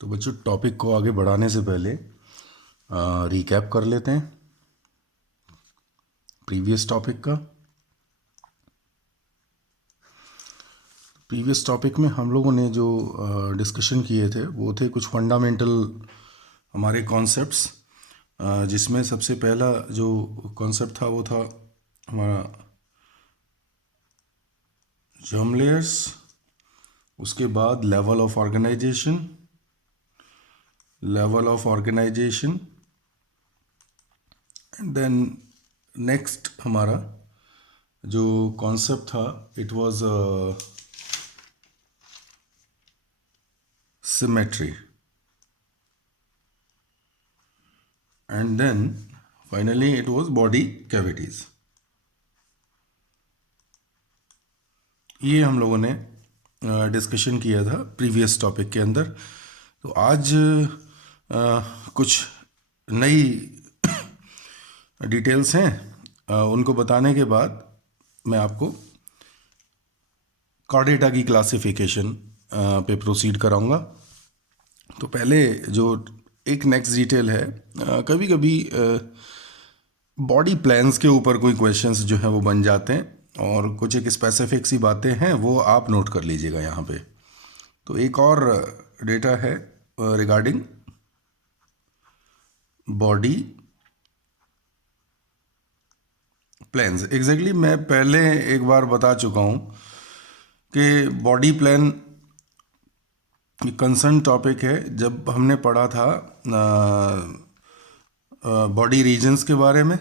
तो बच्चों, टॉपिक को आगे बढ़ाने से पहले रिकैप कर लेते हैं प्रीवियस टॉपिक का। प्रीवियस टॉपिक में हम लोगों ने जो डिस्कशन किए थे वो थे कुछ फंडामेंटल हमारे कॉन्सेप्ट्स, जिसमें सबसे पहला जो कॉन्सेप्ट था वो था हमारा जर्म लेयर्स, उसके बाद level of organisation and then next हमारा जो कॉन्सेप्ट था it was symmetry and then finally it was body cavities. ये हम लोगों ने डिस्कशन किया था प्रीवियस टॉपिक के अंदर। तो आज कुछ नई डिटेल्स हैं, उनको बताने के बाद मैं आपको कॉर्डेटा की क्लासिफिकेशन पे प्रोसीड कराऊंगा। तो पहले जो एक नेक्स्ट डिटेल है, कभी कभी बॉडी प्लान्स के ऊपर कोई क्वेश्चंस जो है वो बन जाते हैं और कुछ एक स्पेसिफिक सी बातें हैं वो आप नोट कर लीजिएगा यहाँ पे। तो एक और डेटा है रिगार्डिंग बॉडी प्लान्स। एग्जैक्टली मैं पहले एक बार बता चुका हूँ कि बॉडी प्लान कंसर्न टॉपिक है। जब हमने पढ़ा था बॉडी रीजन्स के बारे में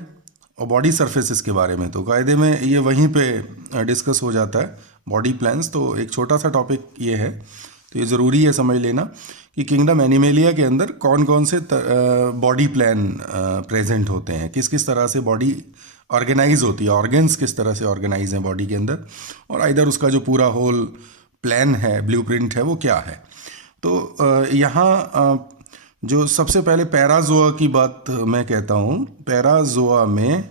और बॉडी सरफेसेस के बारे में, तो कायदे में ये वहीं पे डिस्कस हो जाता है बॉडी प्लान्स। तो एक छोटा सा टॉपिक ये है, तो ये ज़रूरी है समझ लेना कि किंगडम एनिमेलिया के अंदर कौन कौन से बॉडी प्लान प्रेजेंट होते हैं, किस किस तरह से बॉडी ऑर्गेनाइज होती है, ऑर्गन्स किस तरह से ऑर्गेनाइज हैं बॉडी के अंदर, और इधर उसका जो पूरा होल प्लान है, ब्लूप्रिंट है, वो क्या है। तो यहाँ जो सबसे पहले पैराजोआ की बात मैं कहता हूँ। पैराजोआ में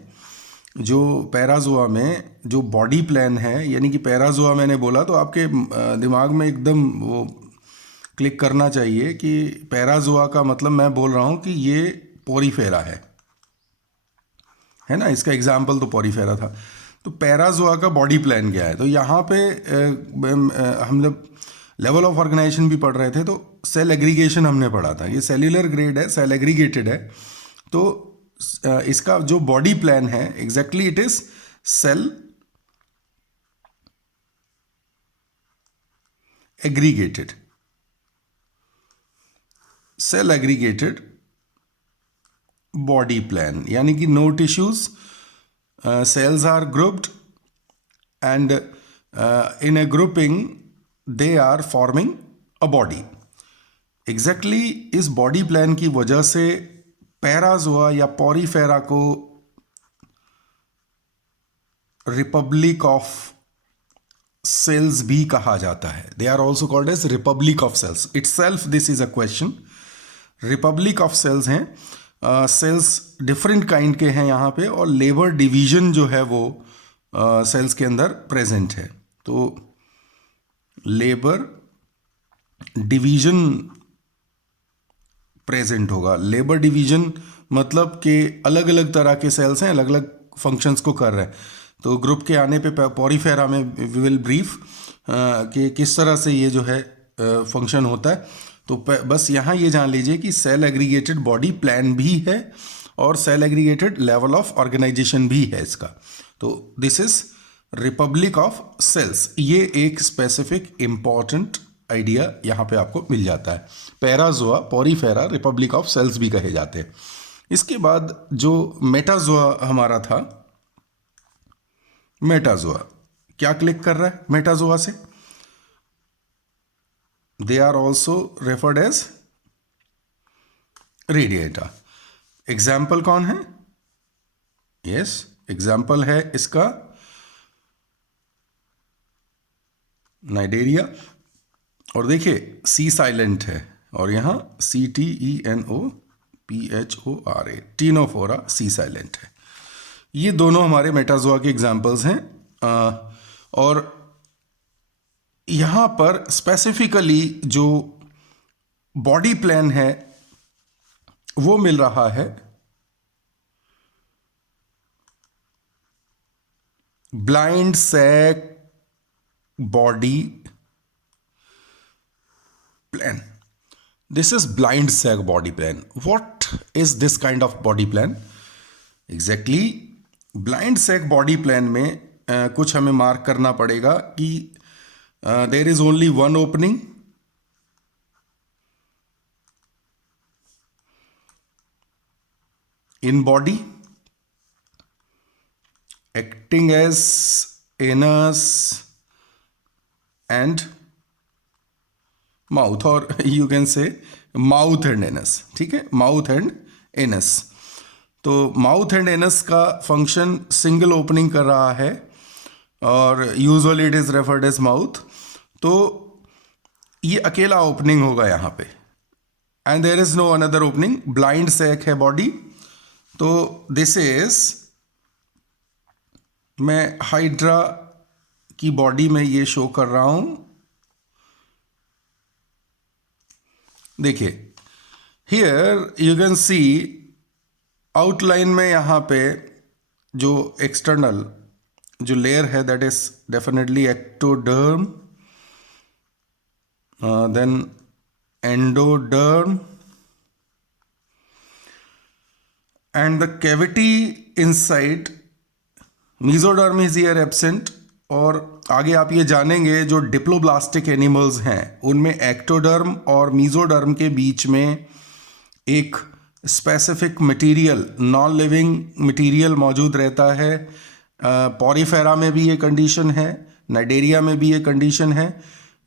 जो बॉडी प्लान है, यानी कि पैराजोआ मैंने बोला तो आपके दिमाग में एकदम वो क्लिक करना चाहिए कि पैराजोआ का मतलब मैं बोल रहा हूँ कि ये पोरीफेरा है ना। इसका एग्जाम्पल तो पोरीफेरा था। तो पैराजोआ का बॉडी प्लान क्या है, तो यहाँ पे हम जब लेवल ऑफ ऑर्गेनाइजेशन भी पढ़ रहे थे तो सेल एग्रीगेशन हमने पढ़ा था। ये सेल्यूलर ग्रेड है, सेल एग्रीगेटेड है। तो इसका जो बॉडी प्लान है exactly it is cell aggregated body plan, यानी कि no tissues, cells are grouped and in a grouping they are forming a body. Exactly इस बॉडी प्लान की वजह से पैराजोआ या पोरीफेरा को रिपब्लिक ऑफ सेल्स भी कहा जाता है। They are also called as republic of cells. Itself this is a question. Republic of cells हैं, सेल्स डिफरेंट काइंड के हैं यहाँ पे, और लेबर डिवीजन जो है वो सेल्स के अंदर प्रेजेंट है। तो लेबर डिवीजन प्रेजेंट होगा। लेबर डिवीजन मतलब कि अलग अलग तरह के सेल्स हैं, अलग अलग फंक्शंस को कर रहे हैं। तो ग्रुप के आने पे पोरीफेरा में वी विल ब्रीफ कि किस तरह से ये जो है फंक्शन होता है। तो बस यहाँ ये जान लीजिए कि सेल एग्रीगेटेड बॉडी प्लान भी है और cell aggregated level of organisation भी है इसका। तो this is republic of cells. ये एक स्पेसिफिक इंपॉर्टेंट आइडिया यहाँ पे आपको मिल जाता है। Parazoa, porifera, republic of cells भी कहे जाते हैं। इसके बाद जो मेटाजोआ हमारा था, मेटाजोआ क्या क्लिक कर रहा है मेटाजोआ से? They are also referred as radiata. Example कौन है? यस, एग्जाम्पल है इसका नाइडेरिया। और देखिए सी साइलेंट है और यहाँ CTENOPHORA, टीनोफोरा सी साइलेंट है। ये दोनों हमारे मेटाजोआ के एग्जाम्पल्स हैं। और यहाँ पर स्पेसिफिकली जो बॉडी प्लान है वो मिल रहा है blind sac body plan. This is blind sac body plan. What is this kind of body plan? Exactly, blind sac body plan में कुछ हमें मार्क करना पड़ेगा कि there is only one opening in body acting as anus and mouth, और you can say mouth and anus. ठीक है, mouth and anus. तो माउथ एंड एनस का फंक्शन सिंगल ओपनिंग कर रहा है और usually it is referred as mouth. तो ये अकेला ओपनिंग होगा यहाँ पे and there is no another opening. Blind sac है बॉडी. तो दिस इज, मैं हाइड्रा की बॉडी में ये शो कर रहा हूं. देखिए, here you can C outline में यहाँ पे जो एक्सटर्नल जो लेयर है that is definitely ectoderm, then endoderm and the cavity inside mesoderm is here absent. और आगे आप ये जानेंगे जो डिप्लोब्लास्टिक एनिमल्स हैं उनमें एक्टोडर्म और मीजोडर्म के बीच में एक specific material, non living material मौजूद रहता है. पॉरीफेरा में भी ये कंडीशन है, नाइडेरिया में भी ये कंडीशन है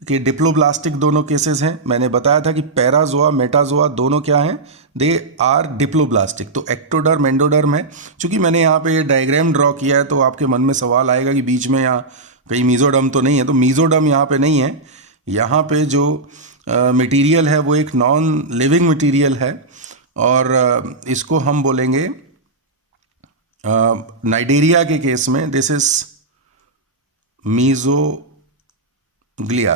कि डिप्लोब्लास्टिक दोनों केसेस हैं. मैंने बताया था कि पैराजोआ मेटाजोआ दोनों क्या हैं, दे आर डिप्लोब्लास्टिक. तो एक्टोडर्म एंडोडर्म है. चूंकि मैंने यहाँ पे ये डायग्राम ड्रॉ किया है तो आपके मन में सवाल आएगा कि बीच में यहाँ कहीं मीजोडर्म तो नहीं है. तो मीजोडर्म यहाँ पे नहीं है. यहाँ पे जो मटेरियल है वो एक नॉन लिविंग मटेरियल है और इसको हम बोलेंगे नाइडेरिया के केस में this is mesoglea.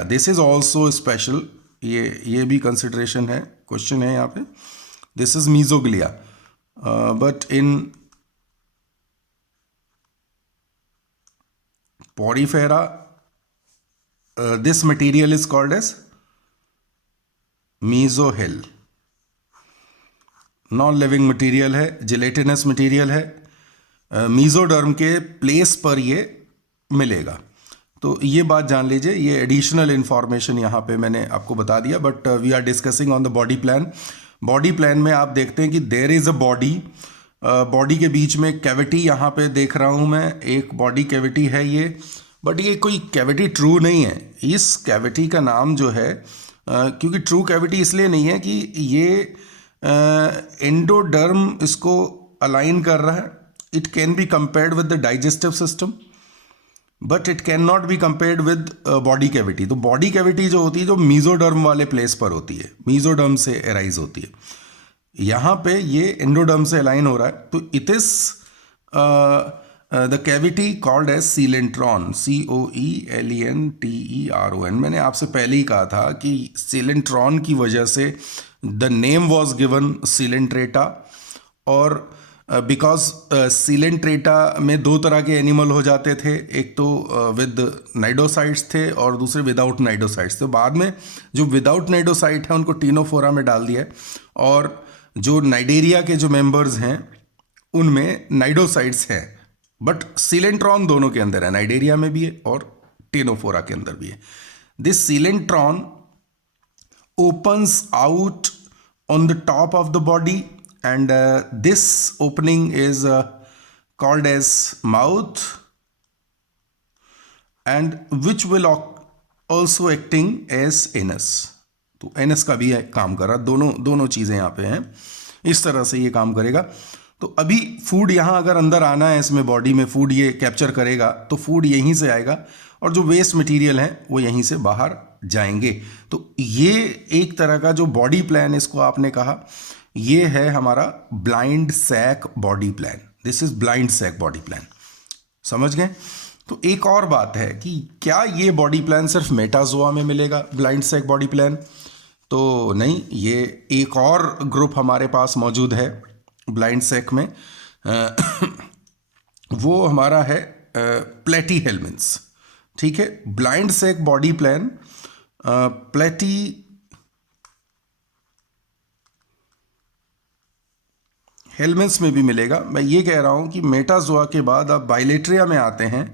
This is also special. ये भी कंसिडरेशन है, क्वेश्चन है यहाँ पे. This is mesoglea but in porifera this material is called as mesohyl. Non living material है, जिलेटिनस मटेरियल है. मीजोडर्म के प्लेस पर ये मिलेगा. तो ये बात जान लीजिए, ये एडिशनल इंफॉर्मेशन यहाँ पे मैंने आपको बता दिया. But we are discussing on the body plan. Body plan में आप देखते हैं कि there is a body. Body के बीच में कैविटी यहाँ पे देख रहा हूँ मैं, एक बॉडी कैविटी है ये. बट ये कोई कैविटी ट्रू नहीं है. इस कैविटी का नाम जो है क्योंकि ट्रू कैविटी इसलिए नहीं है कि ये एंडोडर्म इसको अलाइन कर रहा है. It can be compared with the digestive system but it can not be compared with body cavity. तो बॉडी कैविटी जो होती है जो मीजोडर्म वाले प्लेस पर होती है, मीजोडर्म से एराइज होती है. यहाँ पे ये एंडोडर्म से अलाइन हो रहा है. तो it is the cavity called as coelenteron, COELENTERON. मैंने आपसे पहले ही कहा था कि सीलेंट्रॉन की वजह से the name was given Coelenterata. और बिकॉज सीलेंट्रेटा में दो तरह के एनिमल हो जाते थे, एक तो विद नाइडोसाइट्स थे और दूसरे विदाउट नाइडोसाइट्स. तो बाद में जो विदाउट नाइडोसाइट है उनको टीनोफोरा में डाल दिया है और जो नाइडेरिया के जो मेंबर्स हैं उनमें नाइडोसाइट्स हैं. बट सीलेंट्रॉन दोनों के अंदर है, नाइडेरिया में भी है और टीनोफोरा के अंदर भी है. This coelenteron opens out on the top of the body and this opening is called as mouth and which will also acting as anus. तो anus का भी काम कर रहा, दोनों चीज़ें यहाँ पे हैं. इस तरह से ये काम करेगा. तो अभी फूड यहाँ अगर अंदर आना है इसमें बॉडी में, फूड ये कैप्चर करेगा तो फूड यहीं से आएगा और जो वेस्ट मटेरियल है वो यहीं से बाहर जाएंगे. तो ये एक तरह का जो बॉडी प्लान इसको आपने कहा, ये है हमारा blind sac body plan. This is blind sac body plan. समझ गए? तो एक और बात है कि क्या ये बॉडी प्लान सिर्फ मेटाजोआ में मिलेगा, ब्लाइंड सैक बॉडी प्लान? तो नहीं, ये एक और ग्रुप हमारे पास मौजूद है ब्लाइंड सैक में, वो हमारा है प्लेटीहेल्मिन्थ्स। ठीक है, ब्लाइंड सैक बॉडी प्लान प्लेटी हेल्मिन्थ्स में भी मिलेगा। मैं ये कह रहा हूं कि मेटाजोआ के बाद आप बाइलेट्रिया में आते हैं।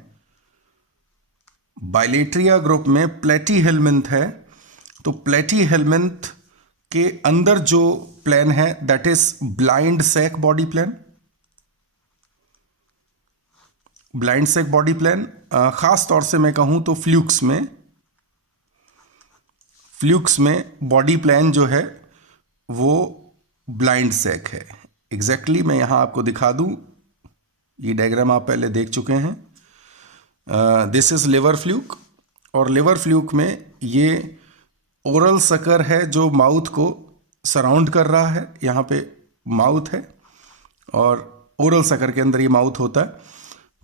बाइलेट्रिया ग्रुप में प्लेटीहेल्मिन्थ है, तो प्लेटीहेल्मिन्थ के अंदर जो प्लान है that is blind sac body plan. Blind sac body plan खास तौर से मैं कहूं तो फ्लूक्स में बॉडी प्लान जो है वो ब्लाइंड सैक है। एग्जैक्टली मैं यहां आपको दिखा दूं, ये डायग्राम आप पहले देख चुके हैं। दिस इज लिवर फ्लूक, और लिवर फ्लूक में ये ओरल सकर है जो माउथ को सराउंड कर रहा है। यहाँ पे माउथ है और ओरल सकर के अंदर ये माउथ होता है,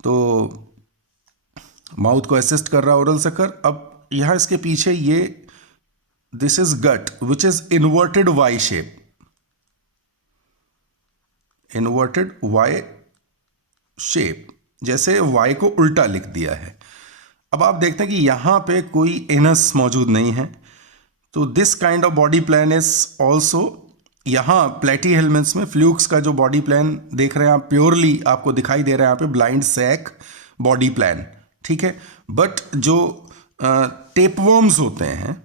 तो माउथ को असिस्ट कर रहा है ओरल सकर। अब यहाँ इसके पीछे ये this is gut which is inverted Y shape, inverted Y shape, जैसे वाई को उल्टा लिख दिया है। अब आप देखते हैं कि यहां पे कोई एनस मौजूद नहीं है, तो this kind of body plan is also यहां प्लेटीहेल्मिन्थ्स में फ्लूक्स का जो बॉडी प्लान देख रहे हैं आप, प्योरली आपको दिखाई दे रहा है यहाँ पे ब्लाइंड सैक बॉडी प्लान। ठीक है, बट जो टेपवर्म्स होते हैं,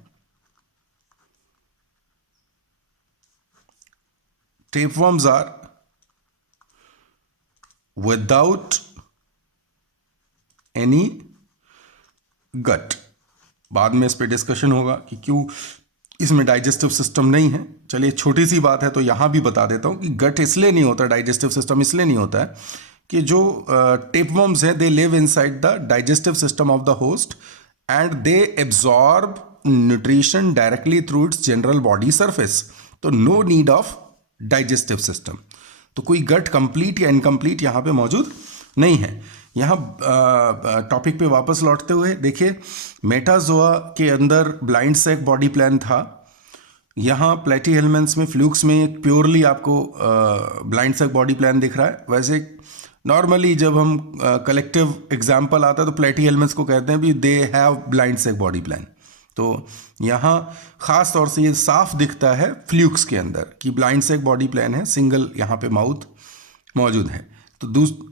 टेपवर्म्स आर विदाउट एनी गट। बाद में इस पे डिस्कशन होगा कि क्यों इसमें डाइजेस्टिव सिस्टम नहीं है। चलिए, छोटी सी बात है तो यहां भी बता देता हूं कि गट इसलिए नहीं होता, डाइजेस्टिव सिस्टम इसलिए नहीं होता है कि जो टेपवर्म्स हैं they live inside the digestive system of the host and they absorb nutrition directly through its general body surface, तो no need of digestive system. तो कोई गट कंप्लीट या इनकम्प्लीट यहां पे मौजूद नहीं है। यहाँ टॉपिक पे वापस लौटते हुए देखिए, मेटाजोआ के अंदर ब्लाइंड सैक बॉडी प्लान था। यहाँ प्लेटीहेल्मिन्थ्स में फ्लूक्स में एक प्योरली आपको ब्लाइंड सैक बॉडी प्लान दिख रहा है। वैसे नॉर्मली जब हम कलेक्टिव एग्जाम्पल आता है तो प्लेटीहेल्मिन्थ्स को कहते हैं भी they have blind sac body plan. तो यहाँ खास तौर से ये साफ दिखता है फ्लूक्स के अंदर कि ब्लाइंड सैक बॉडी प्लान है, सिंगल यहाँ पे माउथ मौजूद है। तो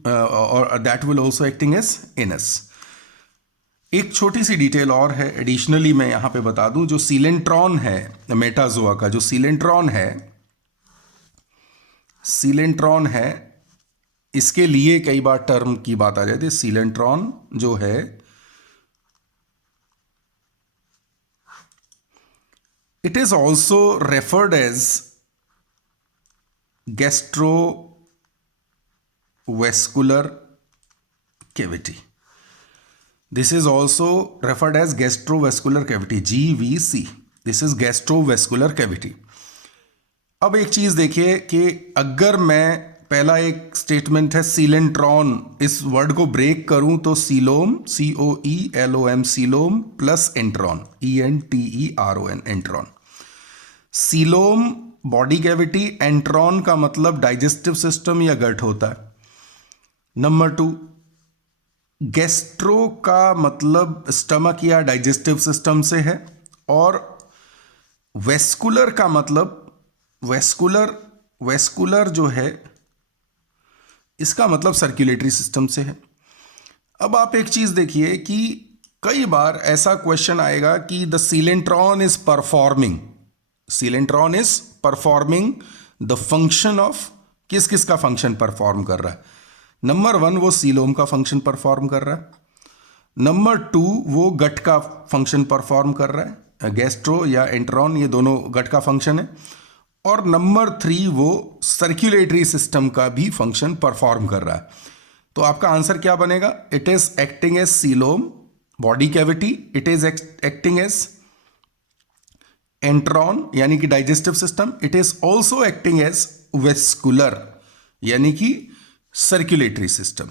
और that will also acting as anus. एक छोटी सी डिटेल और है एडिशनली मैं यहां पे बता दूं, जो सीलेंट्रॉन है मेटाजोआ का, जो सीलेंट्रॉन है इसके लिए कई बार टर्म की बात आ जाती है। सीलेंट्रॉन जो है it is also referred as gastrovascular cavity. This is also referred as gastrovascular cavity, GVC. This is gastrovascular cavity. अब एक चीज देखिए कि अगर मैं पहला एक स्टेटमेंट है सीलेंट्रॉन, इस वर्ड को ब्रेक करूं तो coelom, COELOM, coelom plus enteron, ENTERON, enteron. Coelom body cavity, enteron का मतलब डाइजेस्टिव सिस्टम या गट होता है। नंबर 2, गैस्ट्रो का मतलब स्टमक या डाइजेस्टिव सिस्टम से है, और वेस्कुलर का मतलब वेस्कुलर जो है इसका मतलब सर्कुलेटरी सिस्टम से है। अब आप एक चीज देखिए कि कई बार ऐसा क्वेश्चन आएगा कि the coelenteron is performing the function of, किस किस का फंक्शन परफॉर्म कर रहा है। नंबर 1 वो सीलोम का फंक्शन परफॉर्म कर रहा है, नंबर 2 वो गट का फंक्शन परफॉर्म कर रहा है, गैस्ट्रो या एंट्रॉन ये दोनों गट का फंक्शन है, और नंबर 3 वो सर्कुलेटरी सिस्टम का भी फंक्शन परफॉर्म कर रहा है। तो आपका आंसर क्या बनेगा? It is acting as coelom body cavity, it is acting as enteron यानी कि digestive system, it is also acting as vascular यानी कि सर्कुलेटरी सिस्टम।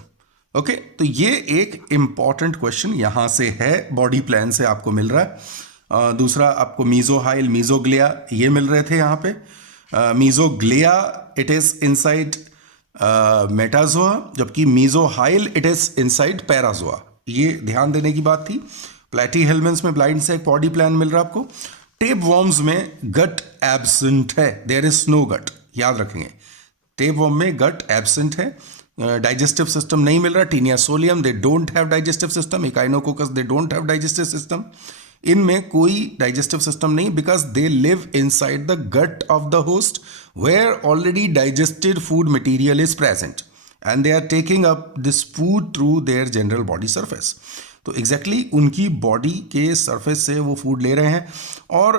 ओके, तो ये एक इंपॉर्टेंट क्वेश्चन यहां से है, बॉडी प्लान से आपको मिल रहा है। दूसरा आपको मीजोहाइल, मीजोग्लिया ये मिल रहे थे यहाँ पे। Mesoglea it is inside Metazoa, जबकि मीजोहाइल इट इज इनसाइड पैराजोआ। ये ध्यान देने की बात थी। प्लेटीहेल्मिन्थ्स में ब्लाइंड से एक बॉडी प्लान मिल रहा है आपको। टेपवर्म्स में गट एब्सेंट है, देयर इज नो गट, याद रखेंगे। टेपवर्म में गट एब्सेंट है, डाइजेस्टिव सिस्टम नहीं मिल रहा। Taenia solium they don't have digestive system, Echinococcus they don't have digestive system. इनमें कोई डाइजेस्टिव सिस्टम नहीं, because they live inside the gut of the host where already digested food material is present and they are taking up this food through their general body surface. तो exactly उनकी body के surface से वो food ले रहे हैं। और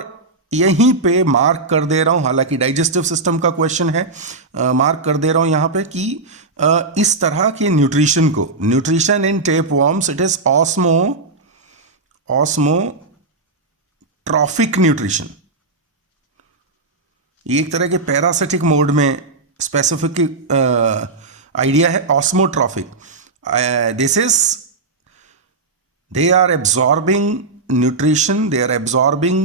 यहीं पे मार्क कर दे रहा हूँ, हालांकि डाइजेस्टिव सिस्टम का क्वेश्चन है, मार्क कर दे रहा हूँ यहाँ पे कि इस तरह के न्यूट्रिशन को, nutrition in tapeworms it is osmotrophic nutrition. ये एक तरह के पैरासिटिक मोड में स्पेसिफिक आइडिया है, osmotrophic. This is they are absorbing nutrition, they are absorbing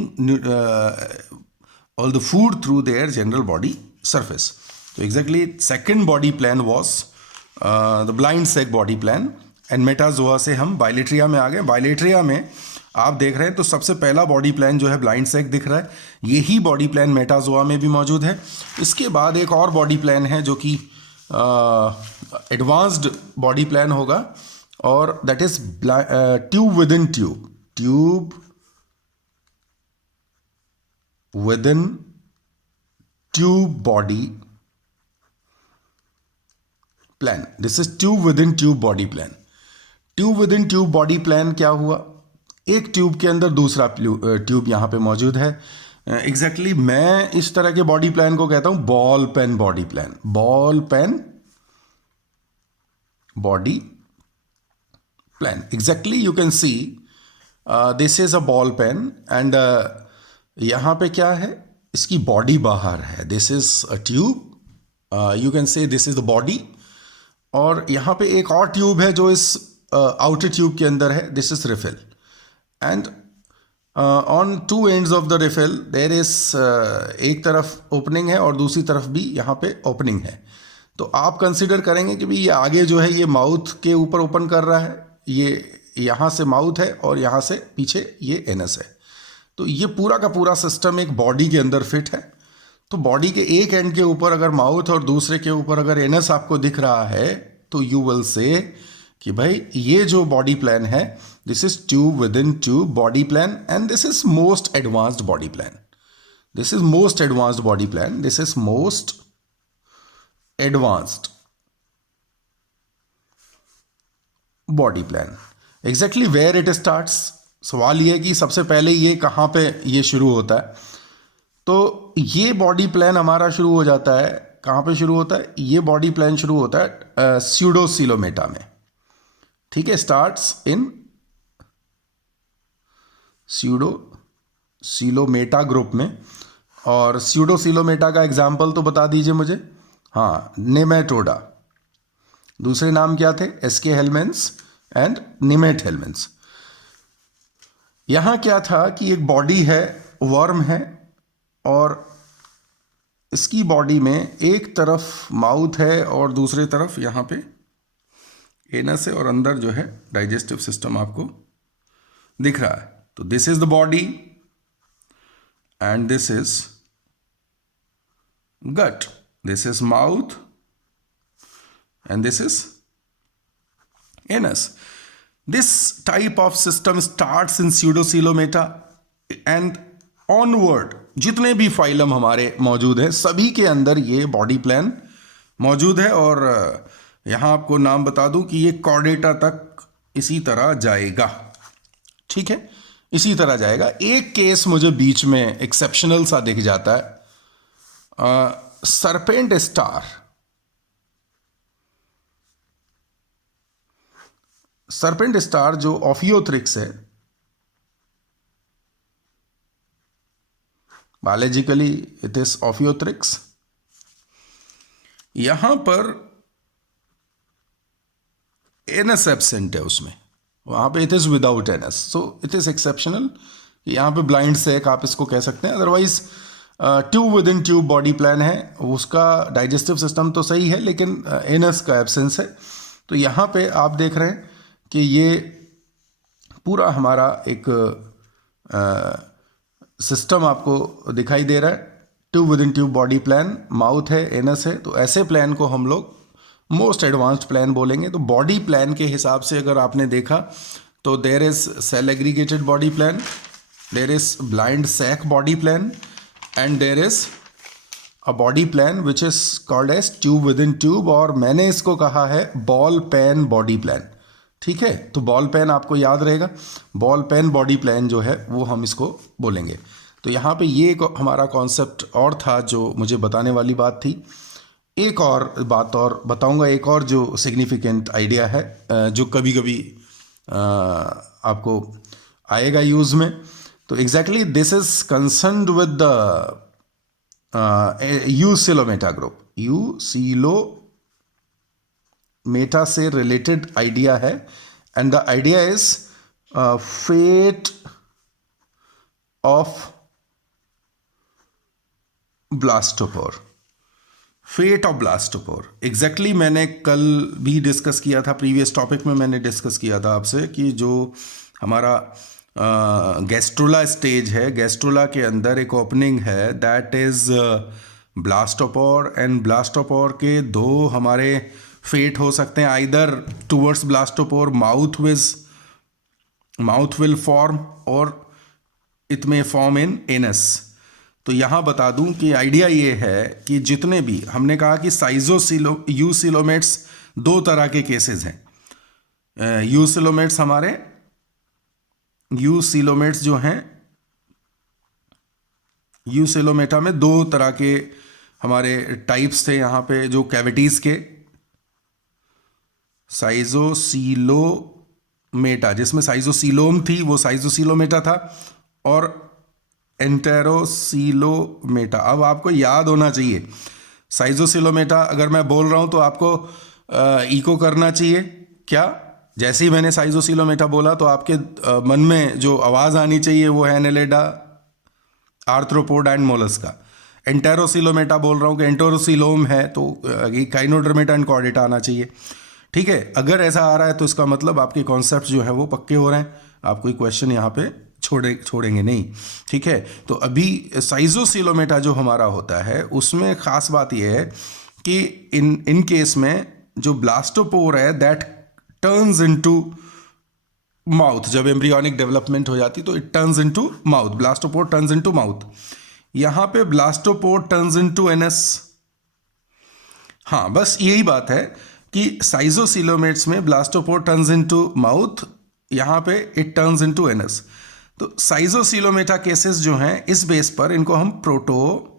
all the food through their general body surface. So exactly second body plan was the blind sac body plan and metazoa से हम bilateria में आ गए। bilateria में आप देख रहे हैं तो सबसे पहला बॉडी प्लान जो है ब्लाइंड सेक दिख रहा है, यही बॉडी प्लान मेटाजोआ में भी मौजूद है। इसके बाद एक और बॉडी प्लान है जो कि एडवांस्ड बॉडी प्लान होगा, और that is tube within tube, tube within tube body plan. This is tube within tube body plan. Tube within tube body plan क्या हुआ, एक tube के अंदर दूसरा ट्यूब यहां पे मौजूद है। एग्जैक्टली मैं इस तरह के बॉडी प्लान को कहता हूं ball pen body plan, ball pen body plan. Exactly, you can see this is a ball pen and यहाँ पे क्या है, इसकी बॉडी बाहर है। This is a tube, you can से दिस इज द बॉडी, और यहाँ पे एक और ट्यूब है जो इस आउटर ट्यूब के अंदर है। This is refill and on two ends of the refill there is, एक तरफ ओपनिंग है और दूसरी तरफ भी यहाँ पे ओपनिंग है। तो आप कंसिडर करेंगे कि भाई ये आगे जो है ये माउथ के ऊपर ओपन कर रहा है, ये यहाँ से माउथ है और यहाँ से पीछे ये एनस है। तो ये पूरा का पूरा सिस्टम एक बॉडी के अंदर फिट है। तो बॉडी के एक एंड के ऊपर अगर माउथ और दूसरे के ऊपर अगर एनस आपको दिख रहा है तो यू विल से कि भाई ये जो बॉडी प्लान है this is tube within tube body plan and this is most advanced body plan. This is most advanced body plan, this is most advanced body plan. Exactly where it starts, सवाल ये है कि सबसे पहले ये कहाँ पे ये शुरू होता है। तो ये बॉडी प्लान हमारा शुरू हो जाता है, कहाँ पे शुरू होता है, ये बॉडी प्लान शुरू होता है स्यूडोसिलोमेटा में। ठीक है, स्टार्ट्स इन स्यूडोसिलोमेटा ग्रुप में। और स्यूडोसिलोमेटा का एग्जाम्पल तो बता दीजिए मुझे। हाँ, नेमेटोडा, दूसरे नाम क्या थे, एस्के हेलमेंस एंड निमेट हेलमेंस। यहां क्या था कि एक बॉडी है, वर्म है, और इसकी बॉडी में एक तरफ माउथ है और दूसरी तरफ यहां पे एनस है, और अंदर जो है डाइजेस्टिव सिस्टम आपको दिख रहा है। तो this is the body and this is gut, this is mouth and this is anus. This type of system starts in pseudocoelomata and onward. जितने भी फाइलम हमारे मौजूद हैं सभी के अंदर ये बॉडी प्लान मौजूद है। और यहाँ आपको नाम बता दूं कि ये कॉर्डेटा तक इसी तरह जाएगा। ठीक है, इसी तरह जाएगा। एक केस मुझे बीच में एक्सेप्शनल सा दिख जाता है, सरपेंट स्टार। सरपेंट स्टार जो ऑफियोथ्रिक्स है, बायोलॉजिकली इट इज ऑफियोथ्रिक्स। यहां पर एनस एब्सेंट है उसमें, वहां पे it is without anus, so it is exceptional. यहाँ पे ब्लाइंड सैक आप इसको कह सकते हैं, otherwise tube within tube body plan है, उसका डाइजेस्टिव सिस्टम तो सही है लेकिन एनस का एब्सेंस है। तो यहाँ पे आप देख रहे हैं कि ये पूरा हमारा एक सिस्टम आपको दिखाई दे रहा है। Tube within tube body plan, mouth है, एनस है, तो ऐसे प्लान को हम लोग मोस्ट एडवांस्ड प्लान बोलेंगे। तो बॉडी प्लान के हिसाब से अगर आपने देखा तो there is cell aggregated body plan, there is blind sac body plan and there is a body plan which is called as tube within tube, और मैंने इसको कहा है बॉल पेन बॉडी प्लान। ठीक है, तो बॉल पेन आपको याद रहेगा, बॉल पेन बॉडी प्लान जो है वो हम इसको बोलेंगे। तो यहाँ पे ये एक हमारा कॉन्सेप्ट और था जो मुझे बताने वाली बात थी। एक और बात और बताऊंगा, एक और जो सिग्निफिकेंट आइडिया है जो कभी कभी आपको आएगा यूज़ में। तो exactly this is concerned with the eucoelomata group. Eucoelomata से रिलेटेड आइडिया है and the idea is fate of blastopore. Fate of blastopore exactly मैंने कल भी डिस्कस किया था, प्रीवियस टॉपिक में मैंने डिस्कस किया था आपसे कि जो हमारा गैस्ट्रोला स्टेज है, गैस्ट्रोला के अंदर एक ओपनिंग है that is blastopore, and blastopore के दो हमारे फेट हो सकते हैं, either towards blastopore mouth will form और it may form in anus. तो यहाँ बता दूं कि आइडिया ये है कि जितने भी हमने कहा कि यूसिलोमेट्स दो तरह के केसेस हैं। यूसिलोमेट्स जो हैं, यूसिलोमेटा में दो तरह के हमारे टाइप्स थे यहाँ पे जो कैविटीज़ के, साइजोसीलोमेटा जिसमें साइजोसीलोम थी वो साइजोसीलोमेटा था, और एंटेरोसीलोमेटा। अब आपको याद होना चाहिए साइजोसीलोमेटा अगर मैं बोल रहा हूं तो आपको इको करना चाहिए क्या? जैसे ही मैंने साइजोसीलोमेटा बोला तो आपके मन में जो आवाज़ आनी चाहिए वो है एनेलिडा, आर्थ्रोपोड एंड मोलस्का। एंटेरोसीलोमेटा बोल रहा हूँ कि एंटेरोसीलोम है तो काइनोडर्मेटा एंड कॉर्डेटा आना चाहिए। ठीक है, अगर ऐसा आ रहा है तो इसका मतलब आपके कॉन्सेप्ट जो है वो पक्के हो रहे हैं, आप कोई क्वेश्चन यहाँ पे छोड़ेंगे नहीं। ठीक है, तो अभी साइजोसीलोमेटा जो हमारा होता है उसमें ख़ास बात यह है कि इन केस में जो ब्लास्टोपोर है दैट टर्न्स इनटू माउथ। जब एम्ब्रियोनिक डेवलपमेंट हो जाती तो it turns into mouth, blastopore turns into mouth. यहाँ पे ब्लास्टोपोर टर्न्स इनटू एनस। हाँ, बस यही बात है कि साइजोसीलोमेट्स में ब्लास्टोपोर टर्न्स इनटू माउथ, यहाँ पे इट टर्न्स इनटू एनस। तो साइजोसीलोमेटा केसेस जो हैं इस बेस पर इनको हम प्रोटोस्टोमिया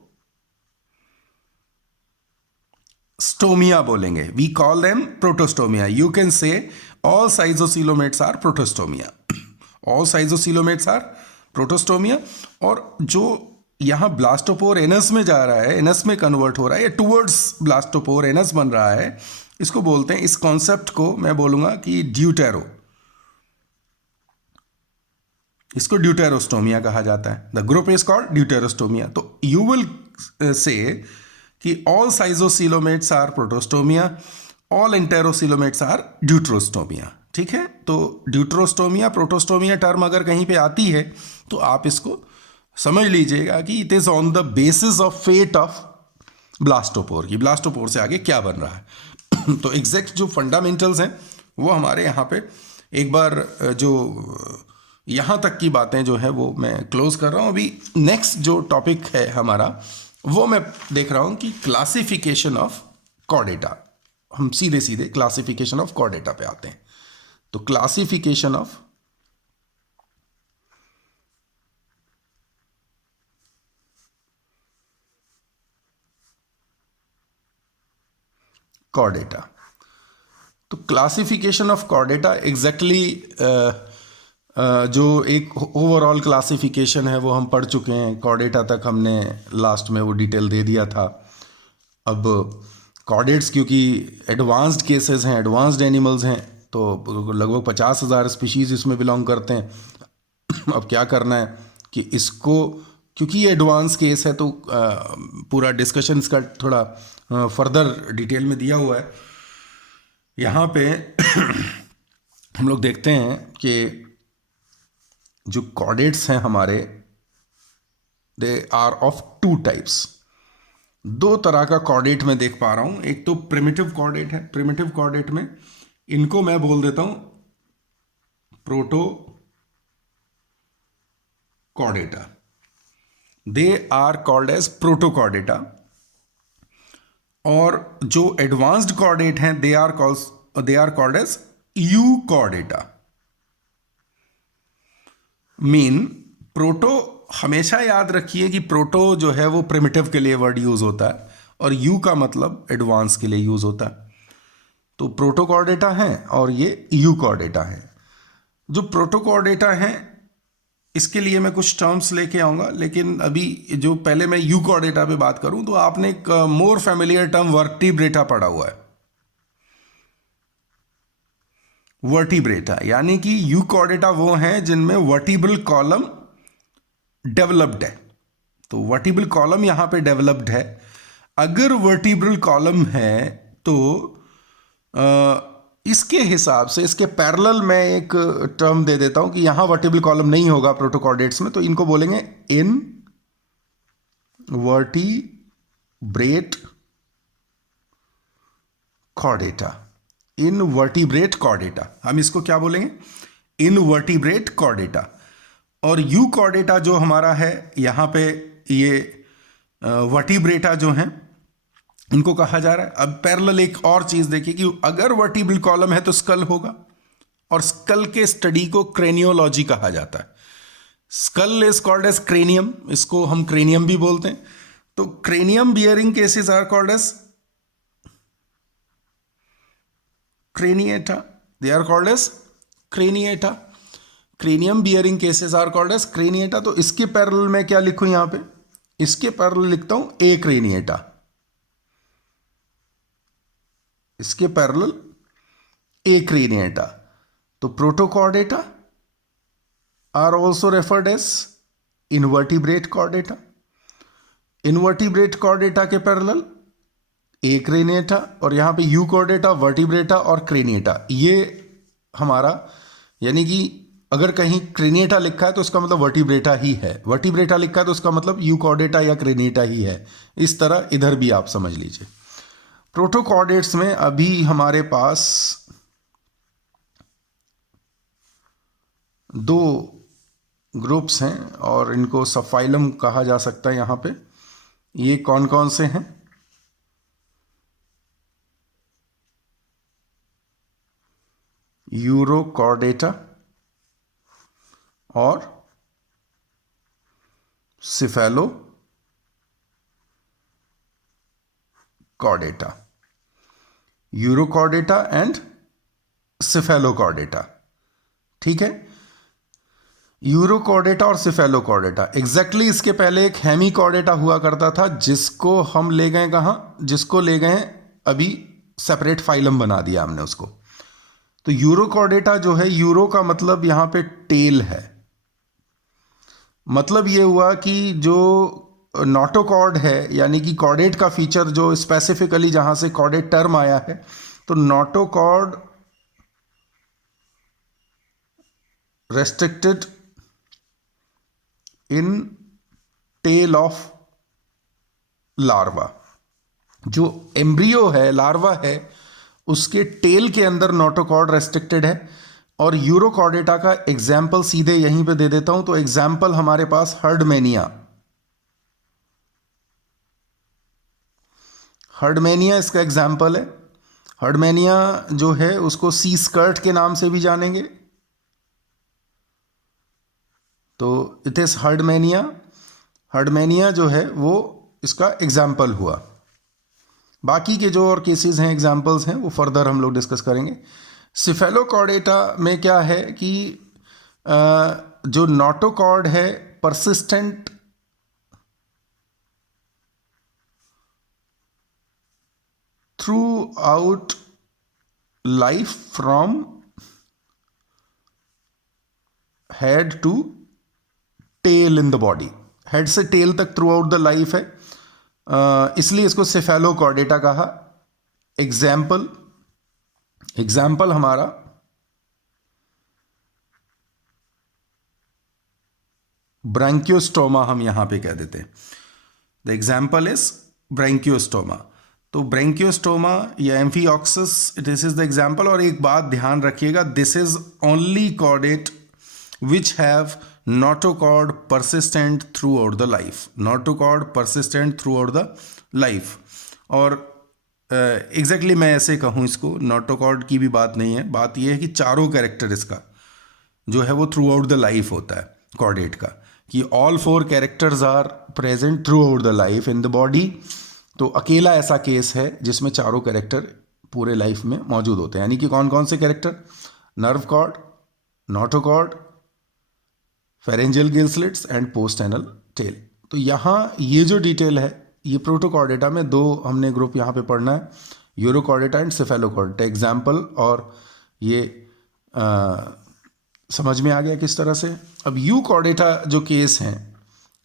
बोलेंगे। We call them protostomia. You can say all schizocoelomates are protostomia, all schizocoelomates are protostomia. और जो यहां ब्लास्टोपोर एनस में जा रहा है, एनस में कन्वर्ट हो रहा है या टूवर्ड्स ब्लास्टोपोर एनस बन रहा है, इसको बोलते हैं, इस कॉन्सेप्ट को मैं बोलूंगा कि ड्यूटेरो, इसको ड्यूटेरोस्टोमिया कहा जाता है। The group is called deuterostomia. तो यू विल से कि all schizocoelomates are protostomia, all enterocoelomates are deuterostomia. ठीक है, तो ड्यूटेरोस्टोमिया प्रोटोस्टोमिया टर्म अगर कहीं पे आती है तो आप इसको समझ लीजिएगा कि it is on the basis of fate of blastopore की ब्लास्टोपोर से आगे क्या बन रहा है। तो एग्जैक्ट जो फंडामेंटल्स हैं वो हमारे यहाँ पे एक बार जो यहाँ तक की बातें जो है वो मैं क्लोज कर रहा हूँ। अभी नेक्स्ट जो टॉपिक है हमारा वो मैं देख रहा हूँ कि क्लासिफिकेशन ऑफ कॉर्डेटा। हम सीधे सीधे क्लासिफिकेशन ऑफ कॉर्डेटा पे आते हैं। तो क्लासिफिकेशन ऑफ कॉर्डेटा, तो क्लासिफिकेशन ऑफ कॉर्डेटा एग्जैक्टली जो एक ओवरऑल क्लासिफिकेशन है वो हम पढ़ चुके हैं। कॉर्डेटा तक हमने लास्ट में वो डिटेल दे दिया था। अब कॉर्डेट्स क्योंकि एडवांस्ड केसेस हैं, एडवांस्ड एनिमल्स हैं, तो लगभग 50,000 स्पीशीज़ इसमें बिलोंग करते हैं। अब क्या करना है, कि इसको, क्योंकि ये एडवांस केस है तो पूरा डिस्कशन इसका थोड़ा फर्दर डिटेल में दिया हुआ है। यहाँ पे हम लोग देखते हैं कि जो कॉर्डेट्स हैं हमारे, they are of two types. दो तरह का कॉर्डेट मैं देख पा रहा हूं। एक तो प्रिमिटिव कॉर्डेट है। प्रिमिटिव कॉर्डेट में इनको मैं बोल देता हूं protochordata. They are called as protochordata. और जो एडवांस्ड कॉर्डेट हैं they are called as euchordata. Mean proto, हमेशा याद रखिए कि प्रोटो जो है वो प्रिमिटिव के लिए वर्ड यूज होता है और यू का मतलब एडवांस के लिए यूज होता है। तो प्रोटो कॉर्डेटा है और ये यू कॉर्डेटा है। जो प्रोटो कॉर्डेटा है इसके लिए मैं कुछ टर्म्स लेके आऊंगा, लेकिन अभी जो पहले मैं यू कॉर्डेटा पे बात करूं तो आपने एक मोर फेमिलियर टर्म वर्टिब्रेटा पढ़ा हुआ है। वर्टिब्रेटा यानी कि यू कॉर्डेटा वो हैं जिनमें वर्टिब्रल कॉलम डेवलप्ड है। तो वर्टिब्रल कॉलम यहां पे डेवलप्ड है। अगर वर्टिब्रल कॉलम है तो इसके हिसाब से इसके पैरेलल मैं एक टर्म दे देता हूं कि यहां वर्टिब्रल कॉलम नहीं होगा प्रोटोकॉर्डेट्स में, तो इनको बोलेंगे in vertebrate Chordata. Invertebrate Chordata, हम इसको क्या बोलेंगे? Invertebrate Chordata. और यू कॉर्डेटा जो हमारा है यहां पे ये वर्टिब्रेटा जो हैं इनको कहा जा रहा है। अब पैरेलल एक और चीज देखिए कि अगर वर्टिब्रल कॉलम है तो स्कल होगा, और स्कल के स्टडी को क्रेनियोलॉजी कहा जाता है। Skull is called as cranium, इसको हम क्रेनियम भी बोलते हैं। तो cranium bearing cases are called as craniata, they are called as craniata. cranium bearing cases are called as craniata। तो इसके पैरेलल में क्या लिखूं यहां पे? इसके पैरेलल लिखता हूं ए craniata। इसके पैरेलल ए craniata। तो protochordata are also referred as invertebrate chordata. Invertebrate chordata के पैरेलल ए क्रेनिएटा, और यहां पे यू कॉर्डेटा, वर्टिब्रेटा और क्रेनिएटा। ये हमारा, यानी कि अगर कहीं क्रेनिएटा लिखा है तो उसका मतलब वर्टिब्रेटा ही है, वर्टिब्रेटा लिखा है तो उसका मतलब यू कॉर्डेटा या क्रेनिएटा ही है। इस तरह इधर भी आप समझ लीजिए। प्रोटोकॉर्डेट्स में अभी हमारे पास दो ग्रुप्स हैं और इनको सबफाइलम कहा जा सकता है। यहां पे ये कौन कौन से हैं? यूरोकॉर्डेटा और cephalo Chordata. Urochordata and cephalochordata, ठीक है। यूरोकॉर्डेटा और सिफेलोकॉर्डेटा, एग्जैक्टली इसके पहले एक हेमीकॉर्डेटा हुआ करता था जिसको हम ले गए कहां? जिसको ले गए अभी सेपरेट फाइलम बना दिया हमने उसको। तो यूरोकॉर्डेटा जो है, यूरो का मतलब यहां पे टेल है। मतलब ये हुआ कि जो नॉटोकॉर्ड है, यानी कि कॉर्डेट का फीचर जो स्पेसिफिकली जहां से कॉर्डेट टर्म आया है, तो notochord restricted in tail of larva. जो एम्ब्रियो है, लार्वा है, उसके टेल के अंदर नोटोकॉर्ड रेस्ट्रिक्टेड है। और यूरोकॉर्डेटा का एग्जाम्पल सीधे यहीं पे दे देता हूं। तो एग्जाम्पल हमारे पास हर्डमेनिया, हर्डमेनिया इसका एग्जाम्पल है। हर्डमेनिया जो है उसको सी स्कर्ट के नाम से भी जानेंगे। तो इट इज हर्डमेनिया। हर्डमेनिया जो है वो इसका एग्जाम्पल हुआ। बाकी के जो और केसेस हैं, एग्जाम्पल्स हैं, वो फर्दर हम लोग डिस्कस करेंगे। सिफेलोकॉर्डेटा में क्या है कि जो नोटोकॉर्ड है persistent throughout life from head to tail in the body, head से टेल तक थ्रू आउट द लाइफ है, इसलिए इसको सेफेलोकॉर्डेटा कहा। एग्जाम्पल हमारा ब्रैंकियोस्टोमा हम यहां पे कह देते हैं। The example is Branchiostoma. तो ब्रैंकियोस्टोमा या amphioxus, this is the example. और एक बात ध्यान रखिएगा, this is only chordate which have notochord persistent throughout the life, notochord persistent throughout the life. और एग्जैक्टली मैं ऐसे कहूँ इसको, नोटोकॉर्ड की भी बात नहीं है, बात यह है कि चारों कैरेक्टर इसका जो है वो थ्रू आउट द लाइफ होता है कॉर्डेट का, कि all 4 characters are present throughout the life in the body. तो अकेला ऐसा केस है जिसमें चारों कैरेक्टर पूरे लाइफ में मौजूद होते हैं। यानी कि कौन कौन से character? Nerve cord, notochord, pharyngeal gill slits and post anal tail. तो यहाँ ये जो डिटेल है, ये प्रोटोकॉर्डेटा में 2 हमने ग्रुप यहाँ पे पढ़ना है, यूरोकॉर्डेटा एंड सेफेलोकॉर्डेटा। एग्जाम्पल और ये समझ में आ गया किस तरह से। अब यूकॉर्डेटा जो केस हैं,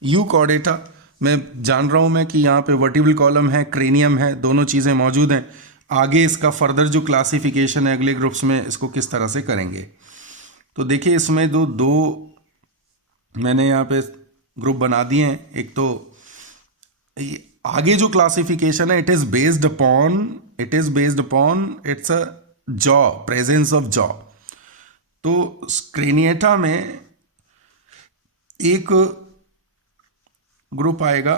यूकॉर्डेटा मैं जान रहा हूँ मैं कि यहाँ पे वर्टिब्रल कॉलम है, क्रेनियम है, दोनों चीज़ें मौजूद हैं। आगे इसका फर्दर जो क्लासिफिकेशन है अगले ग्रुप्स में, इसको किस तरह से करेंगे। तो देखिए इसमें दो मैंने यहाँ पे ग्रुप बना दिए हैं। एक तो आगे जो क्लासिफिकेशन है, it is based upon its a jaw, presence of jaw. तो क्रेनिएटा में एक ग्रुप आएगा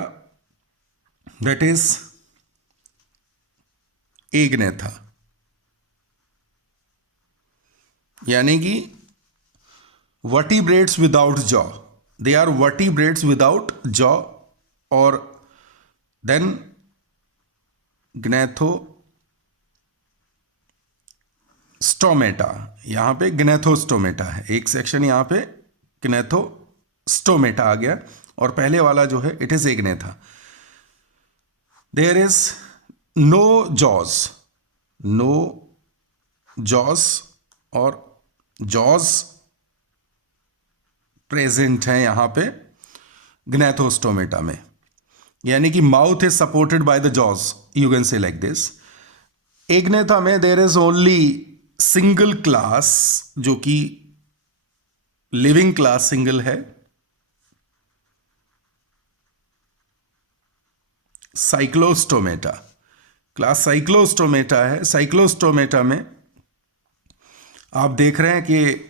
दैट इज एग्नेथा, यानी कि vertebrates without jaw, they are vertebrates without jaw. और देन ग्नैथोस्टोमेटा, यहां पे ग्नैथोस्टोमेटा है, एक सेक्शन यहां पे ग्नैथोस्टोमेटा आ गया, और पहले वाला जो है it is agnatha. There is no jaws और जॉस प्रेजेंट है यहां पे ग्नैथोस्टोमेटा में, यानी कि mouth is supported by the jaws, you can say like this. Agnatha में there is only single class, जो कि लिविंग क्लास सिंगल है, साइक्लोस्टोमेटा। क्लास साइक्लोस्टोमेटा है। साइक्लोस्टोमेटा में आप देख रहे हैं कि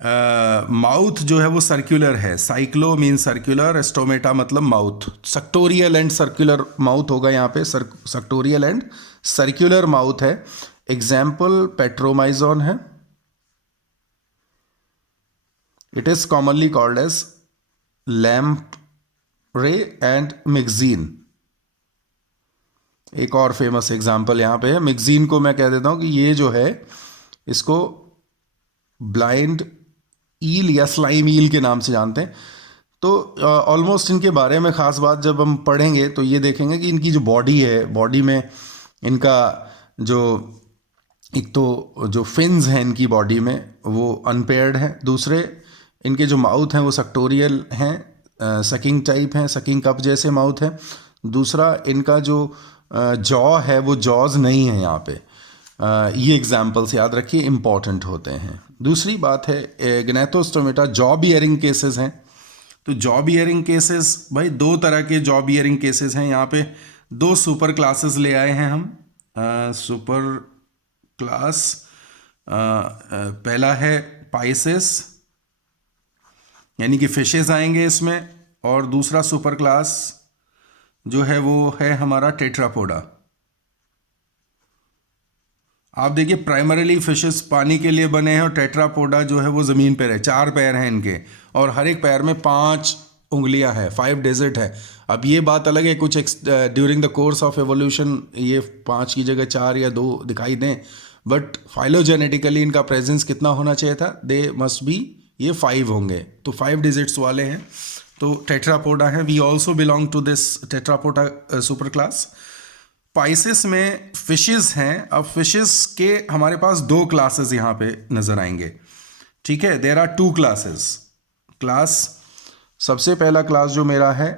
माउथ जो है वो सर्कुलर है। साइक्लो मीन सर्कुलर, स्टोमेटा मतलब mouth. Sectorial and circular mouth होगा यहाँ पे, सेक्टोरियल एंड सर्कुलर माउथ है। एग्जाम्पल पेट्रोमाइजोन है, it is commonly called as lamprey and myxine. एक और फेमस एग्जाम्पल यहाँ पे है, मिक्जीन को मैं कह देता हूँ कि ये जो है इसको ब्लाइंड ईल या स्लाइम ईल के नाम से जानते हैं। तो ऑलमोस्ट इनके बारे में ख़ास बात जब हम पढ़ेंगे तो ये देखेंगे कि इनकी जो बॉडी है, बॉडी में इनका जो एक तो जो फिन्स हैं इनकी बॉडी में वो अनपेयर्ड हैं, दूसरे इनके जो माउथ हैं वो सेक्टोरियल हैं, सकिंग टाइप हैं, सकिंग कप जैसे माउथ है। दूसरा इनका जो जॉ है वो जॉज नहीं है यहाँ पे। ये एग्जाम्पल्स याद रखिए, इंपॉर्टेंट होते हैं। दूसरी बात है ग्नैथोस्टोमेटा जॉ बियरिंग केसेस हैं। तो जॉ बियरिंग केसेस, भाई 2 तरह के जॉ बियरिंग केसेस हैं। यहाँ पे 2 सुपर क्लासेस ले आए हैं हम। सुपर क्लास पहला है पाइसेस, यानी कि फिशेस आएंगे इसमें, और दूसरा सुपर क्लास जो है वो है हमारा टेट्रापोडा। आप देखिए प्राइमरीली फिशेस पानी के लिए बने हैं, और टेट्रापोडा जो है वो ज़मीन पर है। 4 पैर हैं इनके, और हर एक पैर में 5 उंगलियां हैं, 5 डिजिट है। अब ये बात अलग है, कुछ during the course of evolution ये 5 की जगह 4 या 2 दिखाई दें, बट फाइलोजेनेटिकली इनका प्रेजेंस कितना होना चाहिए था? दे मस्ट बी, ये 5 होंगे, तो 5 डिजिट्स वाले हैं। तो टेट्रापोडा है, we also belong to this tetrapoda super class. Pisces में फिशेस हैं। अब फिशेस के हमारे पास 2 क्लासेस यहाँ पे नज़र आएंगे, ठीक है। देयर आर 2 क्लासेस, क्लास सबसे पहला क्लास जो मेरा है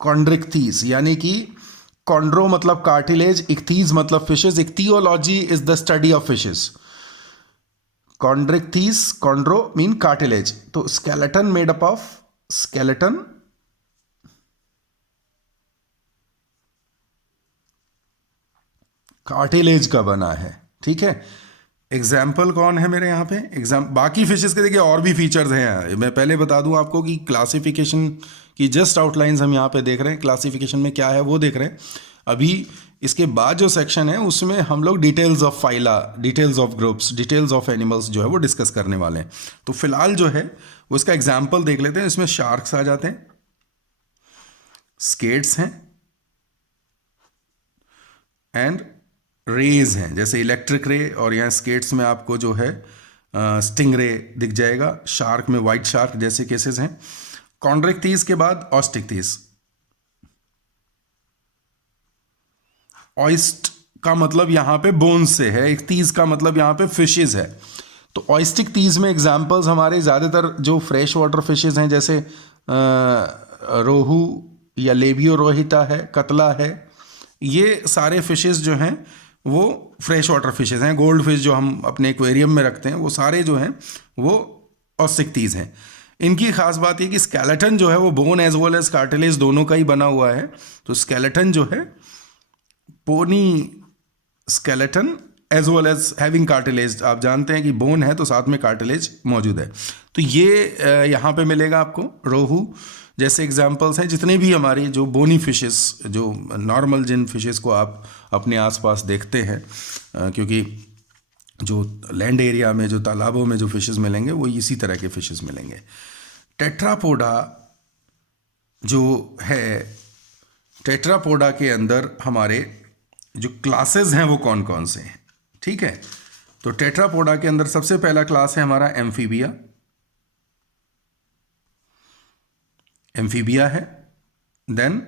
कॉन्ड्रिक्थीज, यानी कि कॉन्ड्रो मतलब कार्टिलेज, इक्थीज मतलब fishes. Ichthyology is the study of fishes. Chondrichthyes, chondro mean cartilage. तो skeleton made up of, skeleton cartilage का बना है, ठीक है। एग्जाम्पल कौन है मेरे यहाँ पे? बाकी फिशेस के देखिए और भी फीचर्स हैं। मैं पहले बता दूं आपको कि क्लासिफिकेशन की जस्ट आउटलाइंस हम यहाँ पे देख रहे हैं, क्लासिफिकेशन में क्या है वो देख रहे हैं। अभी इसके बाद जो सेक्शन है उसमें हम लोग details of phyla, details of groups, details of animals जो है वो डिस्कस करने वाले हैं। तो फिलहाल जो है वो इसका एग्जाम्पल देख लेते हैं। इसमें शार्क्स आ जाते हैं, स्केट्स हैं एंड रेज हैं, जैसे इलेक्ट्रिक रे, और यहाँ स्केट्स में आपको जो है स्टिंग रे दिख जाएगा। शार्क में वाइट शार्क जैसे केसेस हैं। कॉन्ड्रिक्थीज के बाद ऑस्टिक्थीज। ऑयस्ट का मतलब यहाँ पे बोन्स से है, इक्थीज का मतलब यहाँ पे फिशेज है। तो ऑयस्टिक्थीज में एग्जांपल्स हमारे ज़्यादातर जो फ्रेश वाटर फिशेज हैं, जैसे रोहू या लेबियो रोहिता है, कतला है, ये सारे फिशेस जो हैं वो फ्रेश वाटर फिशेस हैं। गोल्ड फिश जो हम अपने एक्वेरियम में रखते हैं वो सारे जो हैं वो ऑस्टिक्थीज हैं। इनकी खास बात ये कि स्केलेटन जो है वो bone as well as cartilage दोनों का ही बना हुआ है। तो स्केलेटन जो है bony skeleton as well as having cartilage. आप जानते हैं कि बोन है तो साथ में कार्टिलेज मौजूद है। तो ये यहाँ पे मिलेगा आपको। रोहू जैसे एग्जाम्पल्स हैं। जितने भी हमारी जो बोनी फिशेस, जो नॉर्मल जिन फिशेस को आप अपने आसपास देखते हैं, क्योंकि जो लैंड एरिया में, जो तालाबों में जो फिशेस मिलेंगे वो इसी तरह के फिशेस मिलेंगे। टेट्रापोडा जो है, टेट्रापोडा के अंदर हमारे जो क्लासेस हैं वो कौन कौन से हैं, ठीक है। तो टेट्रापोडा के अंदर सबसे पहला क्लास है हमारा एम्फीबिया। एम्फीबिया है, देन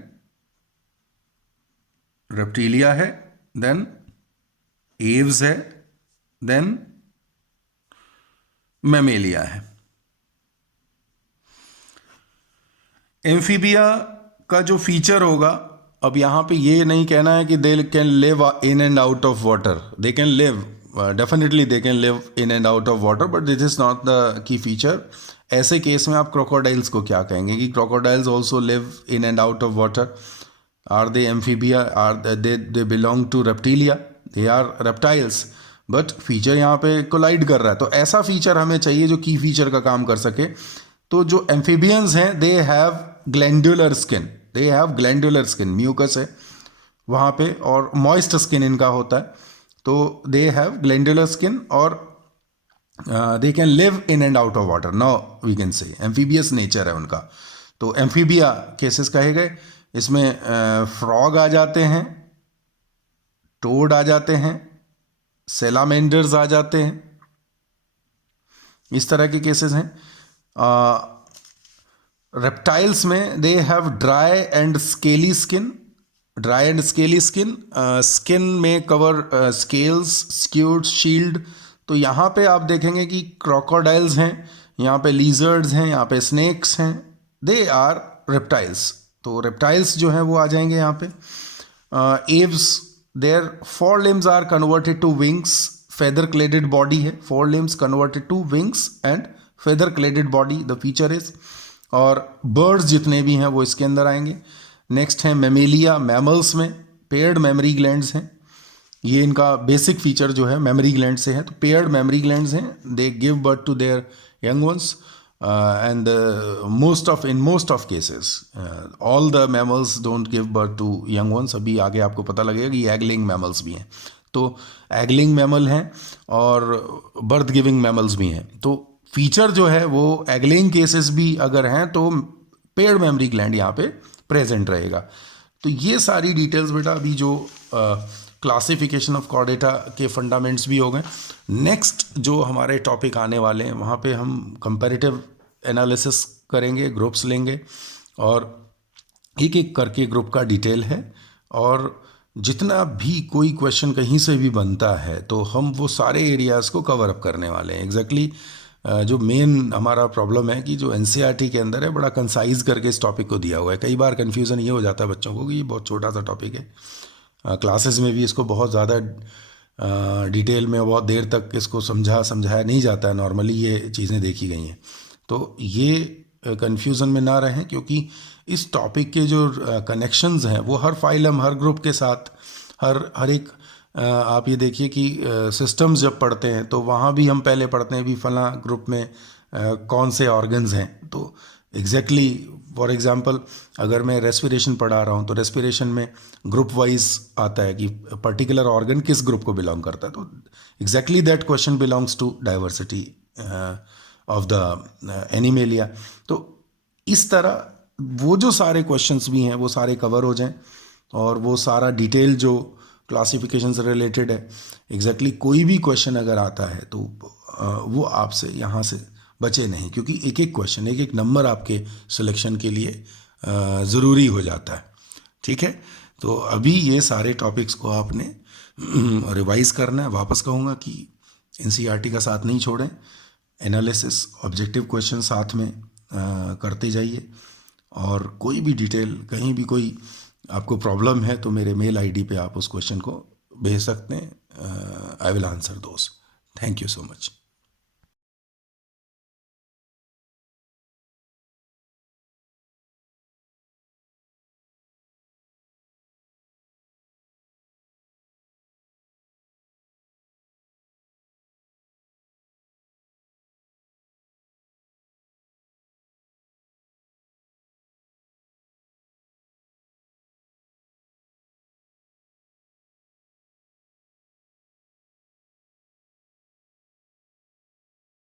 रेप्टिलिया है, देन एव्स है, देन मैमेलिया है। एम्फीबिया का जो फीचर होगा, अब यहाँ पे ये नहीं कहना है कि they can live in and out of water. They can live, definitely they can live in and out of water, but this is not the key feature. ऐसे केस में आप क्रोकोडाइल्स को क्या कहेंगे कि crocodiles also live in and out of water. Are they amphibia? Are they belong to reptilia? They are reptiles, but feature यहाँ पे collide कर रहा है। तो ऐसा फीचर हमें चाहिए जो की फीचर का काम कर सके। तो जो एम्फीबियंस हैं they have glandular skin, they have glandular skin, mucus है वहाँ पे और मॉइस्ट स्किन इनका होता है। तो दे हैव ग्लैंडुलर स्किन और they can live in and out of water. Now we can say amphibious nature है उनका। तो एम्फीबिया केसेस कहे गए। इसमें फ्रॉग आ जाते हैं, टोड आ जाते हैं, सेलामेंडर्स आ जाते हैं, इस तरह के केसेस हैं। रेप्टाइल्स में they have dry and scaly skin, dry and scaly skin, skin में कवर स्केल्स, स्क्यूट, शील्ड। तो यहाँ पे आप देखेंगे कि क्रोकोडाइल्स हैं, यहाँ पे लीजर्ड्स हैं, यहाँ पे स्नेक्स हैं, दे आर रेप्टाइल्स। तो रेप्टाइल्स जो हैं वो आ जाएंगे यहाँ पे। Aves, their four limbs are converted to wings, feather cladded body है, four limbs converted to wings and feather cladded body the feature is. और बर्ड्स जितने भी हैं वो इसके अंदर आएंगे। नेक्स्ट है मेमेलिया, मैमल्स में पेयर्ड मेमरी ग्लैंड्स हैं। ये इनका बेसिक फीचर जो है मेमरी ग्लैंड से है। तो पेयर्ड मेमरी ग्लैंड्स हैं, they give birth to their young ones and in most of cases all the mammals don't give birth to young ones। अभी आगे आपको पता लगेगा कि एगलिंग मैमल्स भी हैं। तो एगलिंग मैमल हैं और बर्थ गिविंग मैमल्स भी हैं। तो फीचर जो है वो एगलिंग केसेस भी अगर हैं तो पेयर्ड मेमरी ग्लैंड यहाँ पे प्रेजेंट रहेगा। तो ये सारी डिटेल्स बेटा अभी जो क्लासिफिकेशन ऑफ कॉर्डेटा के फंडामेंट्स भी हो गए। नेक्स्ट जो हमारे टॉपिक आने वाले हैं वहाँ पे हम कंपैरेटिव एनालिसिस करेंगे, ग्रुप्स लेंगे और एक एक करके ग्रुप का डिटेल है। और जितना भी कोई क्वेश्चन कहीं से भी बनता है तो हम वो सारे एरियाज़ को कवर अप करने वाले हैं। एग्जैक्टली जो मेन हमारा प्रॉब्लम है कि जो एनसीईआरटी के अंदर है बड़ा कंसाइज करके इस टॉपिक को दिया हुआ है। कई बार कन्फ्यूज़न ये हो जाता है बच्चों को कि ये बहुत छोटा सा टॉपिक है। क्लासेस में भी इसको बहुत ज़्यादा डिटेल में बहुत देर तक इसको समझाया नहीं जाता है। नॉर्मली ये चीज़ें देखी गई हैं, तो ये कन्फ्यूज़न में ना रहें, क्योंकि इस टॉपिक के जो कनेक्शंस हैं वो हर फाइलम, हर ग्रुप के साथ, हर एक आप ये देखिए कि सिस्टम्स जब पढ़ते हैं तो वहाँ भी हम पहले पढ़ते हैं भी फलां ग्रुप में कौन से ऑर्गन्स हैं। तो एग्जैक्टली फॉर एग्जांपल अगर मैं रेस्पिरेशन पढ़ा रहा हूँ तो रेस्पिरेशन में ग्रुप वाइज आता है कि पर्टिकुलर ऑर्गन किस ग्रुप को बिलोंग करता है। तो exactly that question belongs to diversity of the animalia. तो इस तरह वो जो सारे क्वेश्चंस भी हैं वो सारे कवर हो जाएं, और वो सारा डिटेल जो क्लासिफिकेशन से रिलेटेड है, एग्जैक्टली कोई भी क्वेश्चन अगर आता है तो वो आपसे यहाँ से बचे नहीं, क्योंकि एक एक क्वेश्चन, एक एक नंबर आपके सिलेक्शन के लिए ज़रूरी हो जाता है। ठीक है, तो अभी ये सारे टॉपिक्स को आपने रिवाइज करना है। वापस कहूँगा कि एनसीईआरटी का साथ नहीं छोड़ें, एनालिसिस, ऑब्जेक्टिव क्वेश्चन साथ में करते जाइए, और कोई भी डिटेल, कहीं भी कोई आपको प्रॉब्लम है तो मेरे मेल आईडी पे आप उस क्वेश्चन को भेज सकते हैं। I will answer those. Thank you so much.